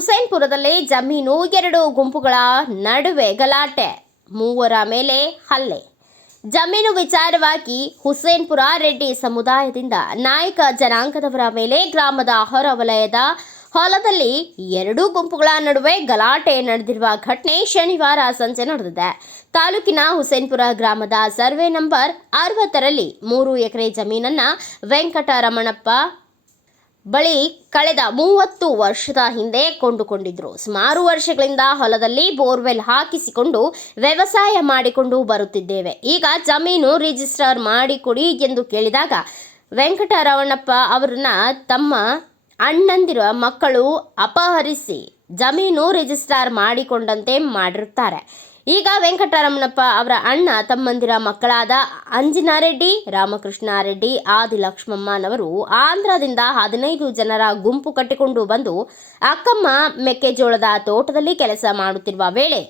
ಹುಸೇನ್ಪುರದಲ್ಲಿ ಜಮೀನು ಎರಡು ಗುಂಪುಗಳ ನಡುವೆ ಗಲಾಟೆ, ಮೂವರ ಮೇಲೆ ಹಲ್ಲೆ. ಜಮೀನು ವಿಚಾರವಾಗಿ ಹುಸೇನ್ಪುರ ರೆಡ್ಡಿ ಸಮುದಾಯದಿಂದ ನಾಯಕ ಜನಾಂಗದವರ ಮೇಲೆ ಗ್ರಾಮದ ಹೊರವಲಯದ ಹೊಲದಲ್ಲಿ ಎರಡೂ ಗುಂಪುಗಳ ನಡುವೆ ಗಲಾಟೆ ನಡೆದಿರುವ ಘಟನೆ ಶನಿವಾರ ಸಂಜೆ ನಡೆದಿದೆ. ತಾಲೂಕಿನ ಹುಸೇನ್ಪುರ ಗ್ರಾಮದ ಸರ್ವೆ ನಂಬರ್ 60ರಲ್ಲಿ 3 ಎಕರೆ ಜಮೀನನ್ನ ವೆಂಕಟರಮಣಪ್ಪ ಬಳಿ ಕಳೆದ 30 ವರ್ಷದ ಹಿಂದೆ ಕೊಂಡುಕೊಂಡಿದ್ರು. ಸುಮಾರು ವರ್ಷಗಳಿಂದ ಹೊಲದಲ್ಲಿ ಬೋರ್ವೆಲ್ ಹಾಕಿಸಿಕೊಂಡು ವ್ಯವಸಾಯ ಮಾಡಿಕೊಂಡು ಬರುತ್ತಿದ್ದೇವೆ. ಈಗ ಜಮೀನು ರಿಜಿಸ್ಟರ್ ಮಾಡಿಕೊಡಿ ಎಂದು ಕೇಳಿದಾಗ ವೆಂಕಟರಮಣಪ್ಪ ಅವರನ್ನ ತಮ್ಮ ಅಣ್ಣಂದಿರ ಮಕ್ಕಳು ಅಪಹರಿಸಿ ಜಮೀನು ರಿಜಿಸ್ಟರ್ ಮಾಡಿಕೊಂಡಂತೆ ಮಾಡಿರುತ್ತಾರೆ. ಈಗ ವೆಂಕಟರಮಣಪ್ಪ ಅವರ ಅಣ್ಣ ತಮ್ಮಂದಿರ ಮಕ್ಕಳಾದ ಅಂಜಿನಾರೆಡ್ಡಿ, ರಾಮಕೃಷ್ಣಾರೆಡ್ಡಿ, ಆದಿಲಕ್ಷ್ಮಮ್ಮನವರು ಆಂಧ್ರದಿಂದ 15 ಜನರ ಗುಂಪು ಕಟ್ಟಿಕೊಂಡು ಬಂದು ಅಕ್ಕಮ್ಮ ಮೆಕ್ಕೆಜೋಳದ ತೋಟದಲ್ಲಿ ಕೆಲಸ ಮಾಡುತ್ತಿರುವ ವೇಳೆ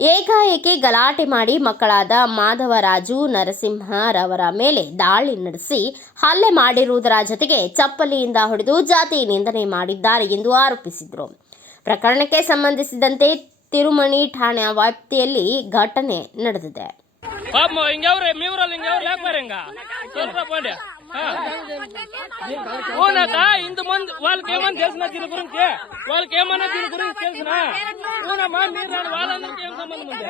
ಏಕಾಏಕಿ ಗಲಾಟೆ ಮಾಡಿ ಮಕ್ಕಳಾದ ಮಾಧವರಾಜು, ನರಸಿಂಹರವರ ಮೇಲೆ ದಾಳಿ ನಡೆಸಿ ಹಲ್ಲೆ ಮಾಡಿರುವುದರ ಜೊತೆಗೆ ಚಪ್ಪಲಿಯಿಂದ ಹೊಡೆದು ಜಾತಿ ನಿಂದನೆ ಮಾಡಿದ್ದಾರೆ ಎಂದು ಆರೋಪಿಸಿದರು. ಪ್ರಕರಣಕ್ಕೆ ಸಂಬಂಧಿಸಿದಂತೆ ತಿರುಮಣಿ ಠಾಣೆ ವ್ಯಾಪ್ತಿಯಲ್ಲಿ ಘಟನೆ ನಡೆದಿದೆ. ఇంత మంది వాళ్ళకి ఏమని తెలిసిన దీని గురించి, వాళ్ళకి ఏమన్నా దీని గురించి తెలిసిన ఊనమ్మా మీరు రాని వాళ్ళందరికీ ఏం సంబంధం ఉంది?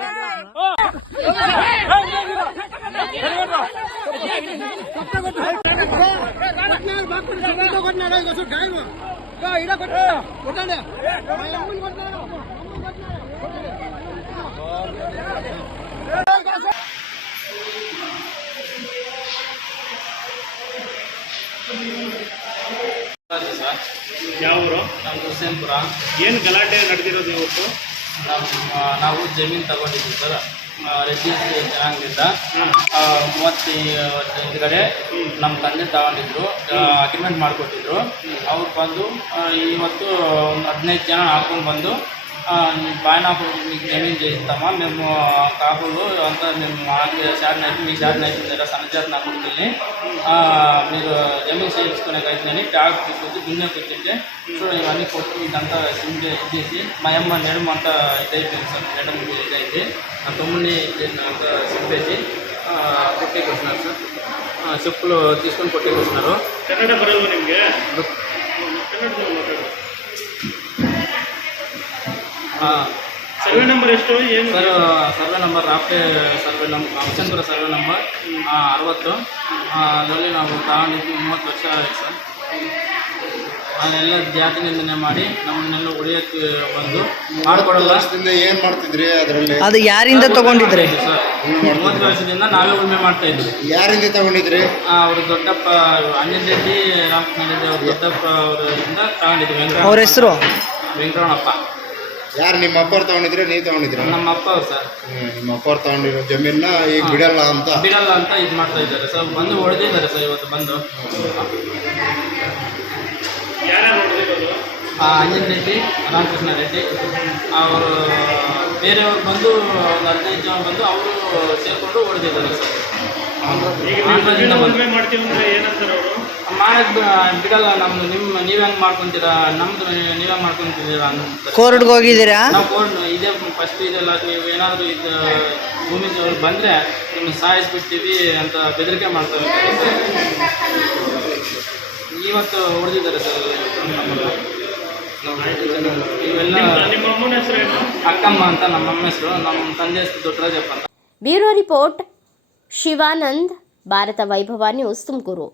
ಯಾವ ಊರು? ನಮ್ಮ ಹುಸೇನ್ಪುರ. ಏನು ಗಲಾಟೆ ನಡೆದಿರೋದು ಇವತ್ತು? ನಾವು ಜಮೀನು ತಗೊಂಡಿದ್ವಿ ಸರ್, ರೆಡ್ಡಿ ಜನಾಂಗದಿಂದ. 30 ಹಿಂದ್ಗಡೆ ನಮ್ಮ ತಂದೆ ತಗೊಂಡಿದ್ರು, ಅಗ್ರಿಮೆಂಟ್ ಮಾಡಿಕೊಟ್ಟಿದ್ರು. ಅವ್ರು ಬಂದು ಇವತ್ತು ಒಂದು 15 జన ఆపుకొని ಬಂದು బాగా మీకు జమీన్ చేయిస్తామా, మేము కాకులు అంతా మేము షార్ట్ నైట్ మీ షార్ట్ నైట్ దగ్గర సన్నజాతి నాకు కొడుకుల్ని మీరు జమీన్ చేయించుకునేకి అవుతుందని ట్యాగ్ తీసుకొచ్చి దున్నేకి వచ్చింటే చూడండి ఇవన్నీ కొట్టి ఇదంతా సిమ్ చేసి మా అమ్మ నడుము అంతా ఇదైపోయింది సార్. నడుము ఇదైతే నా తమ్ముడిని అంతా సింపేసి కొట్టేకి వచ్చినారు సార్. చెప్పులు తీసుకొని కొట్టేకి వచ్చినారు. ಕನ್ನಡ ಬರಲ್ವ ನಿಮಗೆ? ಸರ್ವೆ ನಂಬರ್ ಎಷ್ಟು? ಏನು ಸರ್, ಸರ್ವೆ ನಂಬರ್ ರಾಪ್ಟೆ survey number, Husainpura survey number 60. ಅದರಲ್ಲಿ ನಾವು ತಗೊಂಡಿದ್ದು 30 ವರ್ಷ ಆಯಿತು ಸರ್. ಅದನ್ನೆಲ್ಲ ಜಾತಿ ನಿಂದನೆ ಮಾಡಿ ನಮ್ಮನ್ನೆಲ್ಲ ಉಳಿಯೋಕ್ಕೆ ಬಂದು ಮಾಡಿಕೊಡಲ್ಲ. ಏನು ಮಾಡ್ತಿದ್ರಿ ಅದರಲ್ಲಿ? ಅದು ಯಾರಿಂದ ತಗೊಂಡಿದ್ರಿ ಸರ್? 30 ವರ್ಷದಿಂದ ನಾವೇ ಉಳುಮೆ ಮಾಡ್ತಾ ಇದ್ವಿ. ಯಾರಿಂದ ತಗೊಂಡಿದ್ರಿ? ಅವರು ದೊಡ್ಡಪ್ಪ ಅಂಜನರೆಡ್ಡಿ, ರಾಮಕೃಷ್ಣ ರೆಡ್ಡಿ ಅವರು ದೊಡ್ಡಪ್ಪ ಅವರಿಂದ ತಗೊಂಡಿದ್ವಿ. ಅವ್ರ ಹೆಸರು ವೆಂಕಟರಮಣಪ್ಪ. ಯಾರು ನಿಮ್ಮ ಅಪ್ಪವ್ರು ತಗೊಂಡಿದ್ರೆ ನೀವು ತಗೊಂಡಿದ್ರ? ನಮ್ಮ ಅಪ್ಪ ಅವ್ರು ಸರ್. ನಿಮ್ಮ ಅಪ್ಪವ್ರು ತಗೊಂಡಿರೋ ಜಮೀನ ಈಗ ಬಿಡಲ್ಲ ಅಂತ ಇದು ಮಾಡ್ತಾ ಇದ್ದಾರೆ ಸರ್. ಬಂದು ಹೊಡೆದಿದ್ದಾರೆ ಸರ್ ಇವತ್ತು ಬಂದು. ಯಾರ್ಯಾರು ಹೊಡೆದಿರೋದು? ಅಂಜನ್ ರೆಡ್ಡಿ, ರಾಮಕೃಷ್ಣ ರೆಡ್ಡಿ ಅವರು ಬೇರೆಯವ್ರು ಬಂದು ಒಂದು 15 ಜನ ಬಂದು ಅವರು ಸೇರಿಕೊಂಡು ಹೊಡೆದಿದ್ದಾರೆ ಸರ್. ಉಳುಮೆ ಮಾಡ್ತೀವಿ ಅಂದ್ರೆ ಏನಂತಾರೆ ಅವರು? ಮಾಡಕ್ಕೆ ಬಿಡಲ್ಲ. ನಮ್ದು ನೀವು ಹೆಂಗೆ ಮಾಡ್ಕೊತೀರಾ, ನಮ್ದು ನೀವೇ ಮಾಡ್ಕೊತಿದ್ದೀರಾ ಅಂತ. ಕೋರ್ಟ್ಗೆ ಹೋಗಿದ್ದೀರಾ? ನಾವು ಕೋರ್ಟ್ ಇದೇ ಫಸ್ಟ್ ಇದೆಲ್ಲ ಏನಾದರೂ ಇದು ಭೂಮಿ ಬಂದರೆ ನಿಮ್ಗೆ ಸಾಯಿಸ್ಬಿಡ್ತೀವಿ ಅಂತ ಬೆದರಿಕೆ ಮಾಡ್ತಾರೆ. ಇವತ್ತು ಹೊಡೆದಿದ್ದಾರೆ ಸರ್ ಇವೆಲ್ಲ. ನಿಮ್ಮ ಅಮ್ಮನ ಹೆಸರು ಏನು? ಅಕ್ಕಮ್ಮ ಅಂತ ನಮ್ಮ ಅಮ್ಮ ಹೆಸರು. ನಮ್ಮ ತಂದೆ ಹೆಸರು ದೊಡ್ಡರಾಜಪ್ಪ ಅಂತ. ಬ್ಯೂರೋ ರಿಪೋರ್ಟ್, ಶಿವಾನಂದ್, ಭಾರತ ವೈಭವ news, Tumakuru.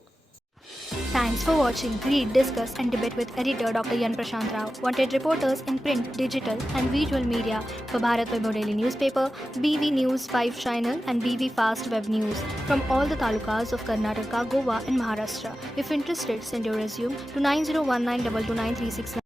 Thanks for watching Read, Discuss and Debate with editor Dr. Yan Prashant Rao. Wanted reporters in print, digital and visual media for Bharat Vaibhav Daily Newspaper, BV News 5 Channel and BV Fast Web News from all the talukas of Karnataka, Goa and Maharashtra. If interested, send your resume to 9019229369.